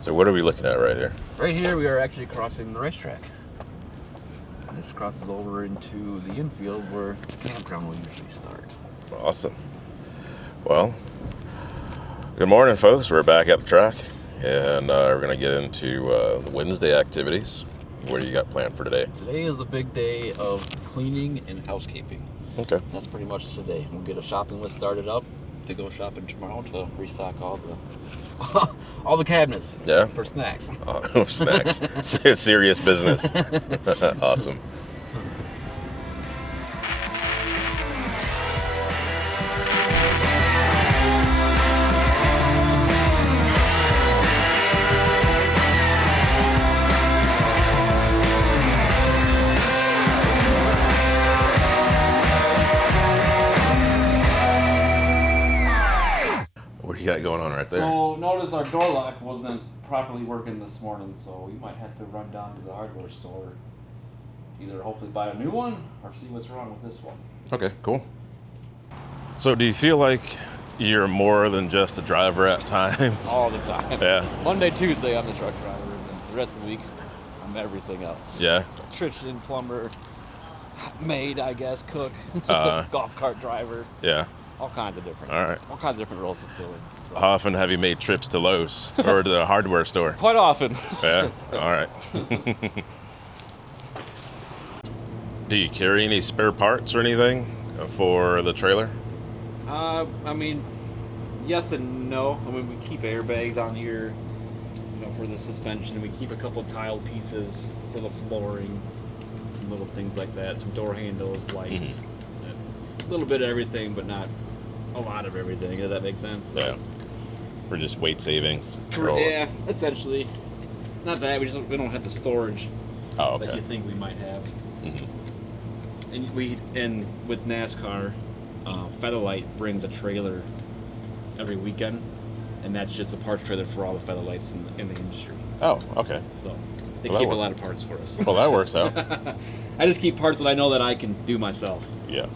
So what are we looking at right here? Right here, we are actually crossing the racetrack. This crosses over into the infield where the campground will usually start. Awesome. Well, good morning, folks. We're back at the track, and we're going to get into the Wednesday activities. What do you got planned for today? Today is a big day of cleaning and housekeeping. Okay. That's pretty much today. We'll get a shopping list started up to go shopping tomorrow to restock all the cabinets. Yeah. For snacks. Snacks. Serious business. Awesome. What do you got going on right there? So notice our door lock wasn't properly working this morning, so we might have to run down to the hardware store to either hopefully buy a new one or see what's wrong with this one. Okay, cool. So do you feel like you're more than just a driver at times? All the time. Yeah. Monday, Tuesday, I'm the truck driver, and the rest of the week, I'm everything else. Yeah. Electrician, plumber, maid, I guess, cook, golf cart driver. Yeah. All kinds of different. All right. All kinds of different roles to fill in. So. How often have you made trips to Lowe's or to the hardware store? Quite often. Yeah. All right. Do you carry any spare parts or anything for the trailer? I mean, yes and no. I mean, we keep airbags on here, for the suspension. We keep a couple tile pieces for the flooring, some little things like that, some door handles, lights, a little bit of everything, but not a lot of everything. Does that make sense? Yeah. Or just weight savings? Yeah, essentially. Not that we don't have the storage that you think we might have. Mm-hmm. And with NASCAR, Featherlight brings a trailer every weekend, and that's just a parts trailer for all the Featherlights in the industry. Oh, okay. So they keep a lot of parts for us. Well, that works out. I just keep parts that I know that I can do myself. Yeah.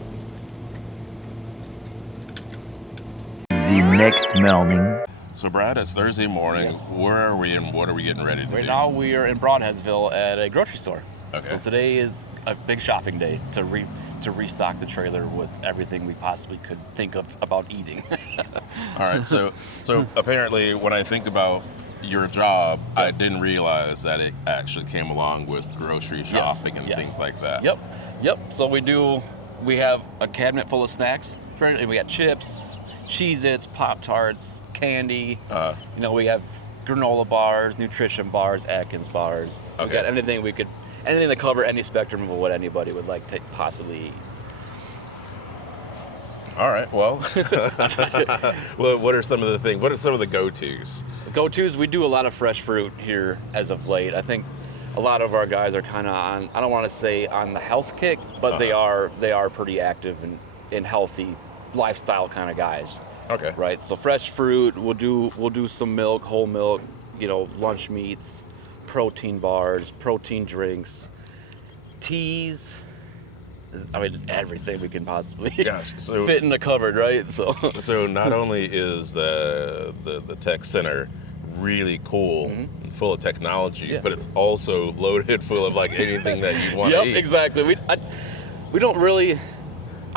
The next morning. So, Brad, it's Thursday morning. Yes. Where are we and what are we getting ready to do? Right now we are in Broadheadsville at a grocery store. Okay. So today is a big shopping day to restock the trailer with everything we possibly could think of about eating. All right. So apparently, when I think about your job, I didn't realize that it actually came along with grocery shopping and things like that. Yep. So we have a cabinet full of snacks. And we got chips, Cheez-Its, Pop-Tarts, candy. We have granola bars, nutrition bars, Atkins bars. Okay. We got anything to cover any spectrum of what anybody would like to possibly eat. All right. Well, what are some of the things? What are some of the go-tos? The go-tos, we do a lot of fresh fruit here as of late. I think a lot of our guys are kind of on, I don't want to say on the health kick, but they are pretty active and healthy lifestyle kind of guys. Okay. Right. So fresh fruit, we'll do some milk, whole milk, lunch meats, protein bars, protein drinks, teas. I mean, everything we can possibly fit in the cupboard, right? So not only is the tech center really cool and full of technology, but it's also loaded full of anything that you'd want to eat. Yep, exactly. We don't really.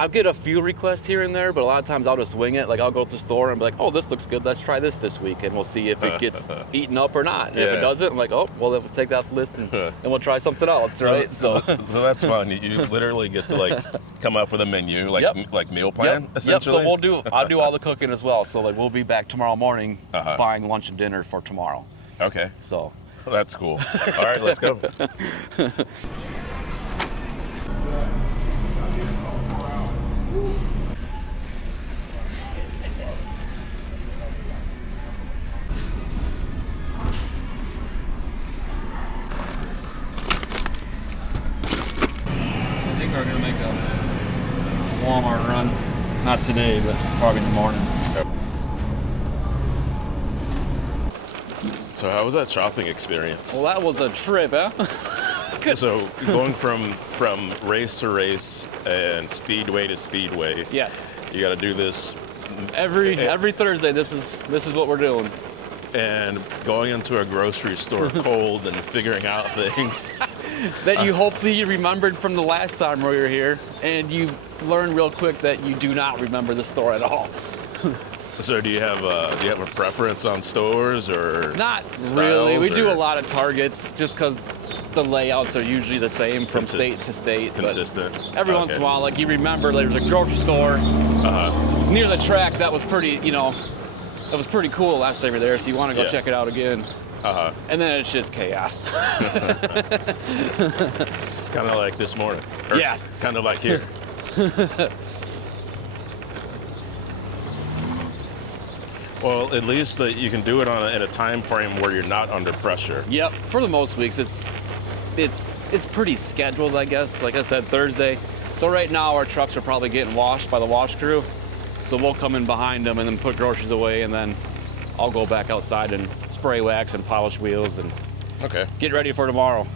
I'll get a few requests here and there, but a lot of times I'll just wing it. Like I'll go to the store and be like, "Oh, this looks good. Let's try this week," and we'll see if it gets eaten up or not. And if it doesn't, I'm like, "Oh, well, then we'll take that off the list and we'll try something else." Right? So that's fun. You literally get to come up with a menu, like meal plan, essentially. Yep. So I'll do all the cooking as well. So we'll be back tomorrow morning buying lunch and dinner for tomorrow. Okay. So that's cool. All right, let's go. I think we're gonna make a Walmart run. Not today, but probably in the morning. So how was that shopping experience? Well, that was a trip, huh? So going from race to race and speedway to speedway. Yes. You got to do this Every Thursday. This is what we're doing. and going into a grocery store cold and figuring out things. That you hopefully remembered from the last time we were here, and you learned real quick that you do not remember the store at all. So do you have a preference on stores or Not styles, really. We do or a lot of Targets just because the layouts are usually the same from state to state. but consistent? Every once in a while, like you remember, there's a grocery store near the track that was pretty, that was pretty cool last time you were there. So you want to go Yeah. check it out again. And then it's just chaos. Kind of like this morning. Or Yeah. Kind of like here. Well, at least that you can do it in a time frame where you're not under pressure. Yep. For the most weeks, it's pretty scheduled, I guess. Like I said, Thursday. So right now our trucks are probably getting washed by the wash crew. So we'll come in behind them and then put groceries away, and then I'll go back outside and spray wax and polish wheels and Okay. get ready for tomorrow.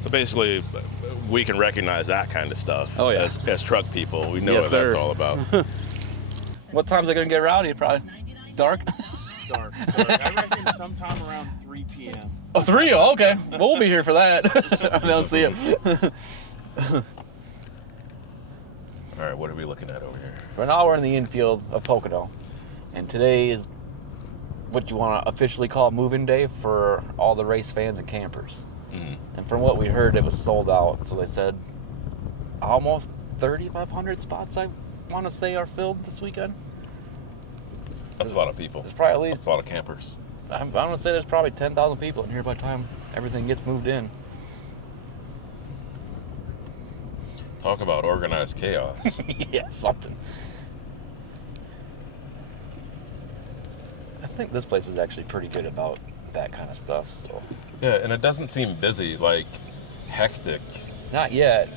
So basically, we can recognize that kind of stuff. Oh, yeah. As truck people, we know Yes, what that's sir. all about. What time's it gonna get rowdy? Probably dark. Dark. I reckon sometime around 3 p.m. Oh, 3? Oh, okay. Well, we'll be here for that. I'll see you. All right, what are we looking at over here? For now, we're in the infield of Pocono, and today is what you want to officially call move-in day for all the race fans and campers. And from what we heard, it was sold out. So they said almost 3,500 spots, I want to say, are filled this weekend. That's a lot of people. There's probably at That's least, a lot of campers. I'm going to say there's probably 10,000 people in here by the time everything gets moved in. Talk about organized chaos. Yeah, something. I think this place is actually pretty good about that kind of stuff, so. Yeah, and it doesn't seem busy, like hectic. Not yet.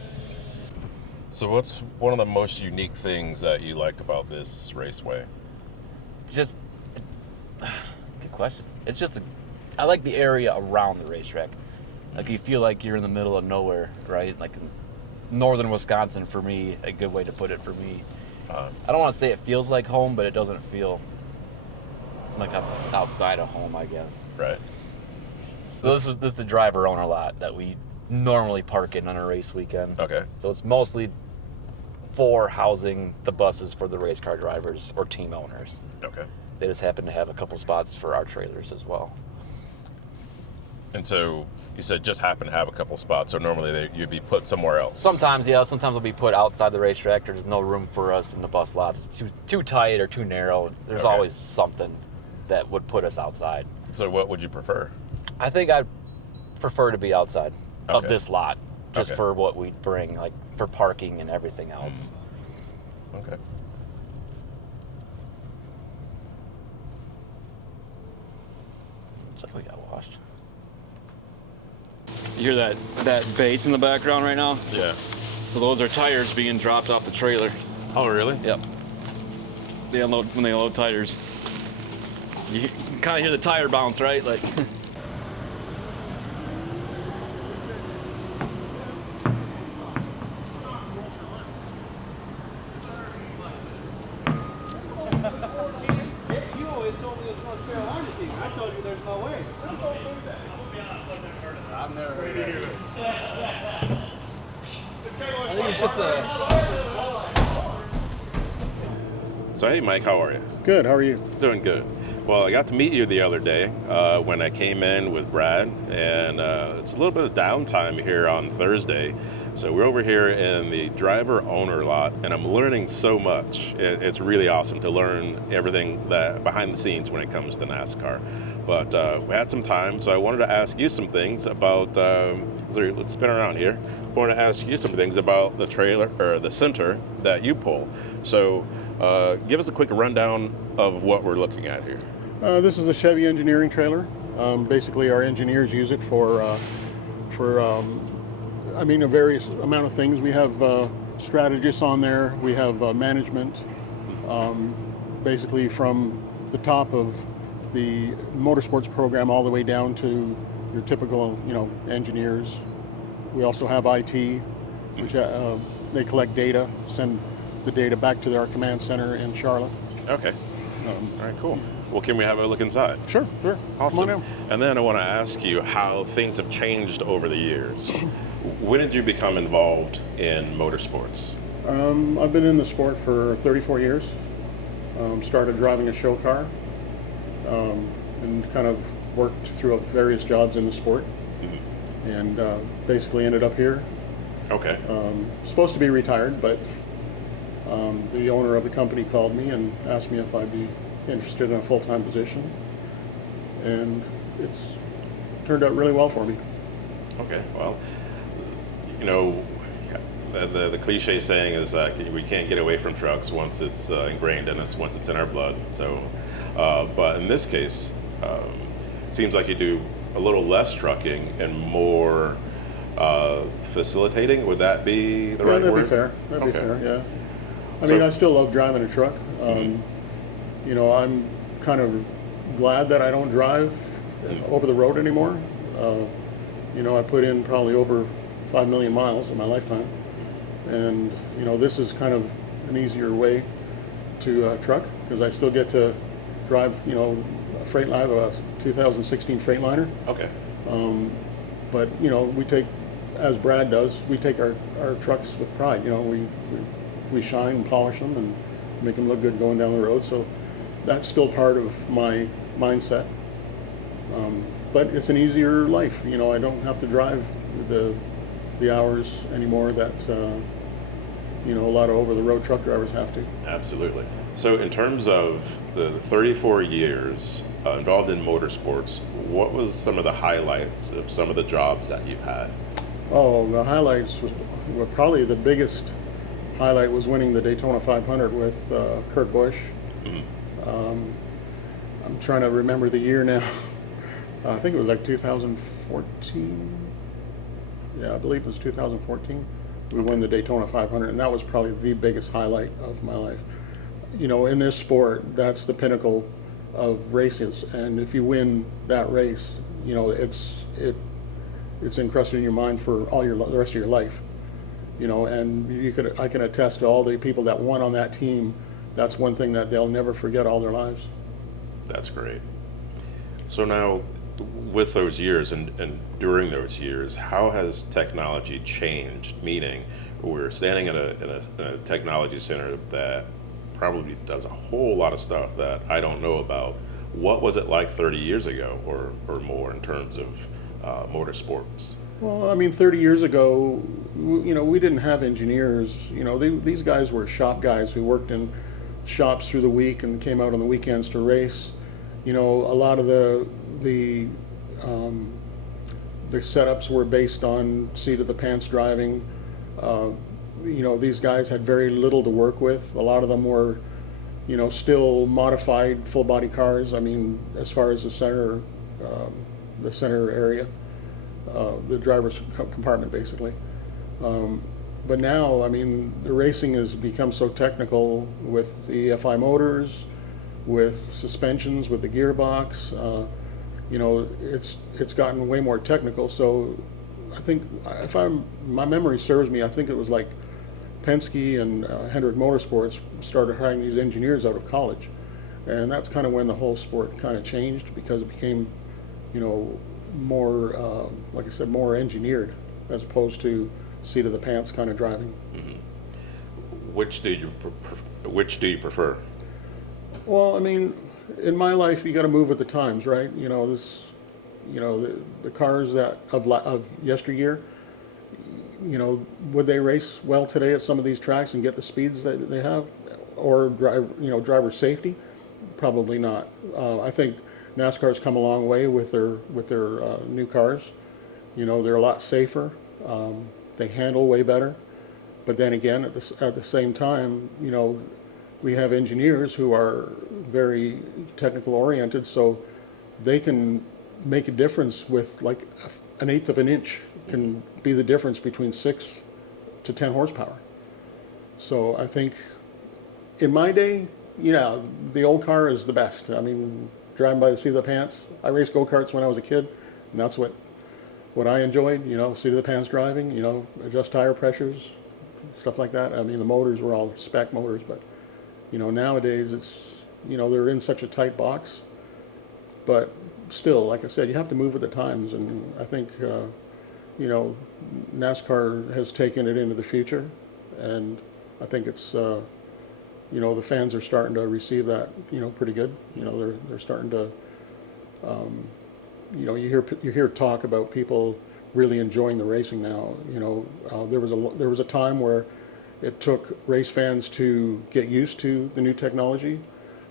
So what's one of the most unique things that you like about this raceway? It's just, good question. It's just, I like the area around the racetrack. Like you feel like you're in the middle of nowhere, right? Like in northern Wisconsin, for me, a good way to put it for me. I don't want to say it feels like home, but it doesn't feel like I'm outside of home, I guess. Right. So this is the driver owner lot that we normally park in on a race weekend. Okay. So it's mostly for housing the buses for the race car drivers or team owners. Okay. They just happen to have a couple spots for our trailers as well. And so you said just happen to have a couple spots, so normally you'd be put somewhere else. Sometimes, yeah. Sometimes we'll be put outside the racetrack. There's no room for us in the bus lots. It's too tight or too narrow. There's Okay. always something that would put us outside. So what would you prefer? I think I'd prefer to be outside of Okay. this lot, just Okay. for what we bring, like for parking and everything else. Okay. Looks like we got washed. You hear that bass in the background right now? Yeah. So those are tires being dropped off the trailer. Oh, really? Yep. They unload when they load tires. You can kind of hear the tire bounce, right? Like. You always told me it was going to spare warranty. I told you there's no way. I've never heard that. I think it's just a. So hey, Mike, how are you? Good, how are you? Doing good. Well, I got to meet you the other day when I came in with Brad, and it's a little bit of downtime here on Thursday. So we're over here in the driver owner lot, and I'm learning so much. It's really awesome to learn everything that behind the scenes when it comes to NASCAR. But we had some time, so I wanted to ask you some things about. Let's spin around here. I wanted to ask you some things about the trailer or the center that you pull. So give us a quick rundown of what we're looking at here. This is a Chevy engineering trailer. Basically, our engineers use it for a various amount of things. We have strategists on there. We have management. Basically, from the top of the motorsports program all the way down to your typical, engineers. We also have IT, which they collect data, send the data back to our command center in Charlotte. Okay. All right, cool. Well, can we have a look inside? Sure. Awesome. Come on And then I want to ask you how things have changed over the years. When did you become involved in motorsports? I've been in the sport for 34 years. Started driving a show car, and kind of worked through various jobs in the sport, and basically ended up here. Okay. Supposed to be retired, but the owner of the company called me and asked me if I'd be interested in a full-time position, and it's turned out really well for me. Okay. Well, you know, the cliche saying is that we can't get away from trucks once it's ingrained in us, once it's in our blood. So, but in this case, it seems like you do a little less trucking and more facilitating. Would that be the right that'd word? be fair. That'd be Okay. fair. Yeah. I So- mean, I still love driving a truck. You know, I'm kind of glad that I don't drive over the road anymore. You know, I put in probably over 5 million miles in my lifetime, and you know, this is kind of an easier way to truck because I still get to drive. You know, a 2016 Freightliner. Okay. But you know, we take, as Brad does, we take our trucks with pride. You know, we shine and polish them and make them look good going down the road. So that's still part of my mindset. But it's an easier life. You know, I don't have to drive the hours anymore that you know, a lot of over-the-road truck drivers have to. Absolutely. So in terms of the 34 years involved in motorsports, what was some of the highlights of some of the jobs that you've had? Oh, the highlights were probably the biggest highlight was winning the Daytona 500 with Kurt Busch. I'm trying to remember the year now. I think it was like 2014. Yeah, I believe it was 2014. We won the Daytona 500, and that was probably the biggest highlight of my life. You know, in this sport, that's the pinnacle of races, and if you win that race, you know, it's encrusted in your mind for the rest of your life. You know, and I can attest to all the people that won on that team. That's one thing that they'll never forget all their lives. That's great. So now, with those years and during those years, how has technology changed? Meaning, we're standing in a technology center that probably does a whole lot of stuff that I don't know about. What was it like 30 years ago or more in terms of motorsports? Well, I mean, 30 years ago, you know, we didn't have engineers. You know, these guys were shop guys who worked in shops through the week and came out on the weekends to race. You know, a lot of the setups were based on seat of the pants driving. You know, these guys had very little to work with. A lot of them were, you know, still modified full body cars. I mean, as far as the center area, the driver's compartment basically. But now, I mean, the racing has become so technical with the EFI motors, with suspensions, with the gearbox. You know, it's gotten way more technical. So I think, my memory serves me, I think it was like Penske and Hendrick Motorsports started hiring these engineers out of college, and that's kind of when the whole sport kind of changed because it became, you know, more like I said, more engineered as opposed to seat of the pants kind of driving. Mm-hmm. Which do you prefer? Well, I mean, in my life, you got to move with the times, right? You know, the cars that of yesteryear, you know, would they race well today at some of these tracks and get the speeds that they have, or driver safety? Probably not. I think NASCAR's come a long way with their new cars. You know, they're a lot safer. They handle way better. But then again, at the same time, you know, we have engineers who are very technical oriented, so they can make a difference with like an eighth of an inch can be the difference between 6 to 10 horsepower. So I think in my day, yeah, the old car is the best. I mean, driving by the seat of the pants. I raced go-karts when I was a kid, and that's what I enjoyed, you know, seat of the pants driving, you know, adjust tire pressures, stuff like that. I mean, the motors were all spec motors, but, you know, nowadays they're in such a tight box. But still, like I said, you have to move with the times, and I think NASCAR has taken it into the future, and I think it's the fans are starting to receive that pretty good. They're starting to you hear talk about people really enjoying the racing now. There was a time where it took race fans to get used to the new technology,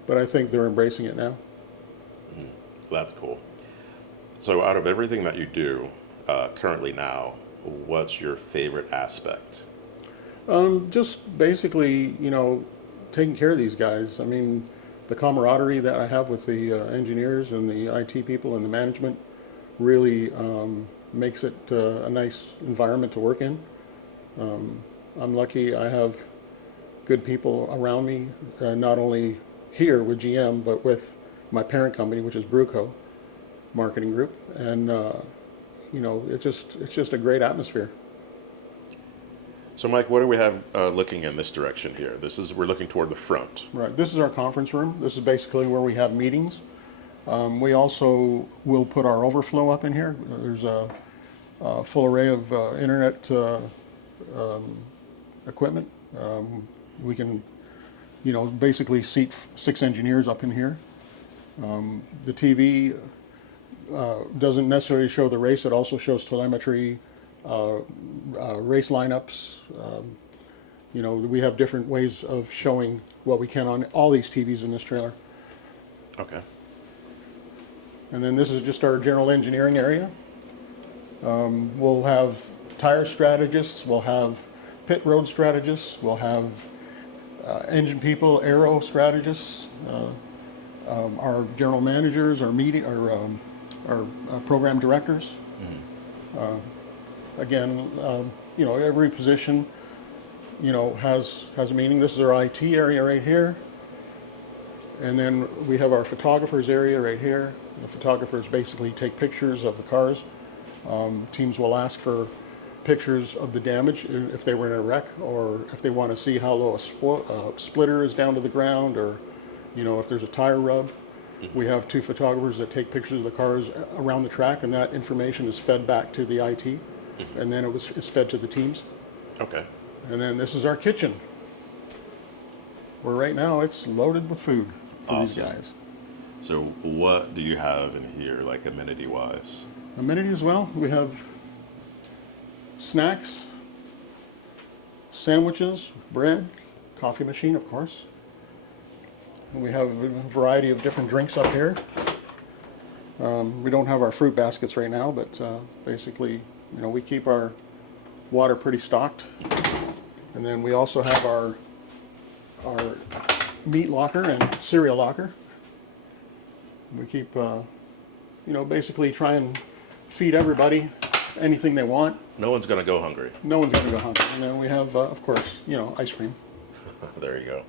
but I think they're embracing it now. That's cool. So out of everything that you do currently now, what's your favorite aspect? Just basically, taking care of these guys. I mean, the camaraderie that I have with the engineers and the IT people and the management really makes it a nice environment to work in. I'm lucky I have good people around me, not only here with GM, but with my parent company, which is Bruco Marketing Group, and it's just a great atmosphere. So, Mike, what do we have looking in this direction here? We're looking toward the front. Right. This is our conference room. This is basically where we have meetings. We also will put our overflow up in here. There's a full array of internet equipment. We can, basically seat 6 engineers up in here. The TV doesn't necessarily show the race. It also shows telemetry, race lineups. We have different ways of showing what we can on all these TVs in this trailer. Okay. And then this is just our general engineering area. We'll have tire strategists, we'll have pit road strategists, we'll have engine people, aero strategists, our general managers, our program directors. Again, every position, has a meaning. This is our IT area right here. And then we have our photographers area right here. The photographers basically take pictures of the cars. Teams will ask for pictures of the damage if they were in a wreck, or if they want to see how low a splitter is down to the ground, or if there's a tire rub. We have 2 photographers that take pictures of the cars around the track, and that information is fed back to the IT, and then it's fed to the teams. Okay. And then this is our kitchen, where right now it's loaded with food for these guys. So what do you have in here, like amenity-wise? Amenity as well. We have snacks, sandwiches, bread, coffee machine, of course. And we have a variety of different drinks up here. We don't have our fruit baskets right now, but basically, we keep our water pretty stocked. And then we also have our meat locker and cereal locker. We keep, basically try and feed everybody anything they want. No one's going to go hungry. No one's going to go hungry. And then we have, of course, ice cream. There you go.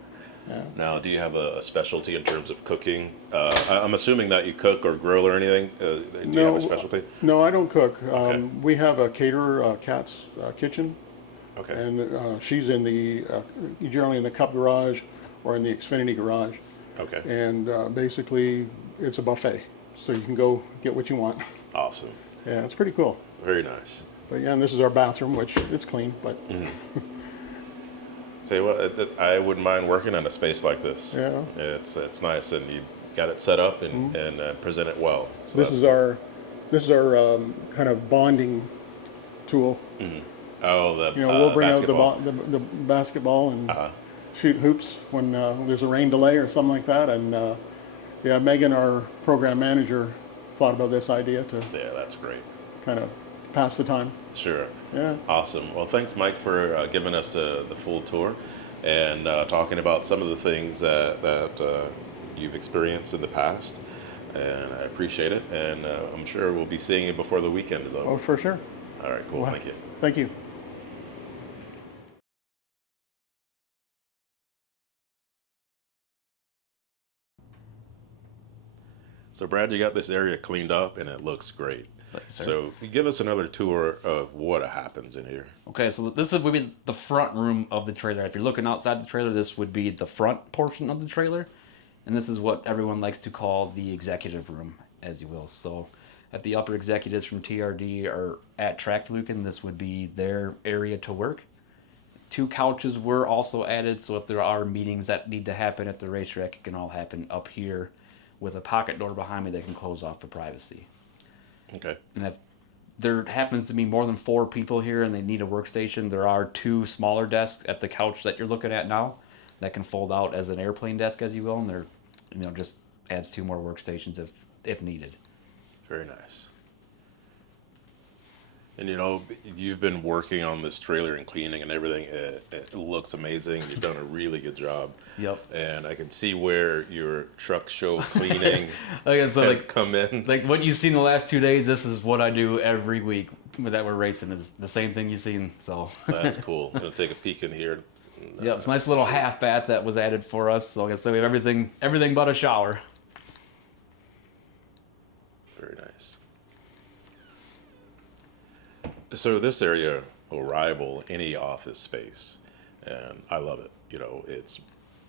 Yeah. Now, do you have a specialty in terms of cooking? I'm assuming that you cook or grill or anything. Do you have a specialty? No, I don't cook. Okay. We have a caterer, Kat's kitchen. Okay. And she's in generally in the Cup garage or in the Xfinity garage. Okay. And basically, it's a buffet. So you can go get what you want. Awesome. Yeah, it's pretty cool. Very nice. But yeah, and this is our bathroom, which it's clean, but Say what, I wouldn't mind working in a space like this. Yeah. It's nice, and you got it set up and present it well. So this is our kind of bonding tool. Oh, We'll bring basketball. out the basketball and shoot hoops when there's a rain delay or something like that. And Megan, our program manager, thought about this idea to Yeah, that's great. kind of pass the time. Sure. Yeah. Awesome. Well, thanks, Mike, for giving us the full tour and talking about some of the things that you've experienced in the past. And I appreciate it. And I'm sure we'll be seeing you before the weekend is over. Oh, for sure. All right, cool. Well, Thank you. Thank you. So, Brad, you got this area cleaned up, and it looks great. Thanks, sir. So, give us another tour of what happens in here. Okay, so this would be the front room of the trailer. If you're looking outside the trailer, this would be the front portion of the trailer. And this is what everyone likes to call the executive room, as you will. So if the upper executives from TRD are at Track Lucan, this would be their area to work. 2 couches were also added, so if there are meetings that need to happen at the racetrack, it can all happen up here with a pocket door behind me that can close off for privacy. Okay. And if there happens to be more than 4 people here and they need a workstation, there are 2 smaller desks at the couch that you're looking at now that can fold out as an airplane desk, as you will, and they're, just adds 2 more workstations if needed. Very nice. And you've been working on this trailer and cleaning and everything. It looks amazing. You've done a really good job. Yep. And I can see where your truck show cleaning So has come in. Like what you've seen the last 2 days, this is what I do every week that we're racing. Is the same thing you've seen. So That's cool. I'm gonna take a peek in here. yeah, it's a nice little half bath that was added for us. So like I said, we have everything but a shower. Very nice. So this area will rival any office space, and I love it.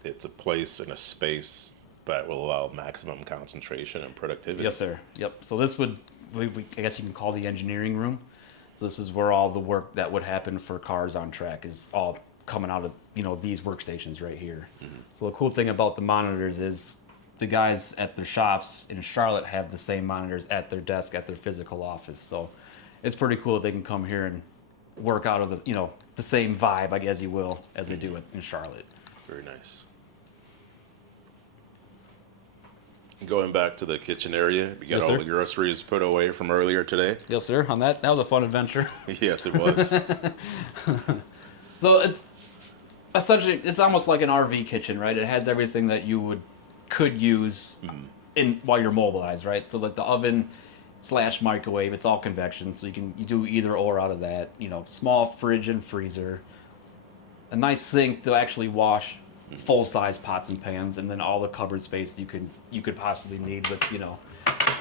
It's a place and a space that will allow maximum concentration and productivity. Yes, sir. Yep. So this would, I guess you can call the engineering room. So this is where all the work that would happen for cars on track is all coming out of, these workstations right here. Mm-hmm. So the cool thing about the monitors is the guys at their shops in Charlotte have the same monitors at their desk at their physical office. So it's pretty cool that they can come here and work out of the same vibe, I guess you will, as they do in Charlotte. Very nice. Going back to the kitchen area, you got Yes, all sir. the groceries put away from earlier today. Yes, sir. On that was a fun adventure. Yes, it was. So it's essentially, it's almost like an RV kitchen, right? It has everything that you could use while you're mobilized, right? So like the oven / microwave, it's all convection, so you do either or out of that. Small fridge and freezer, a nice sink to actually wash full size pots and pans, and then all the cupboard space you could possibly need with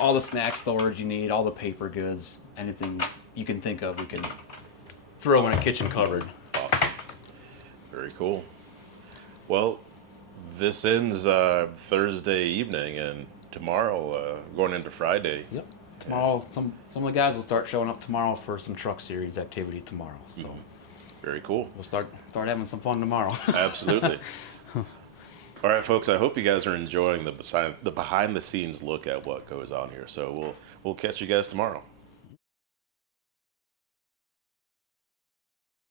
all the snack storage you need, all the paper goods, anything you can think of, we can throw in a kitchen cupboard. Awesome. Very cool. Well, this ends Thursday evening, and tomorrow, going into Friday. Yep. Tomorrow, some of the guys will start showing up tomorrow for some truck series activity tomorrow. So Very cool. we'll start having some fun tomorrow. Absolutely. All right, folks. I hope you guys are enjoying the behind the scenes look at what goes on here. So we'll catch you guys tomorrow.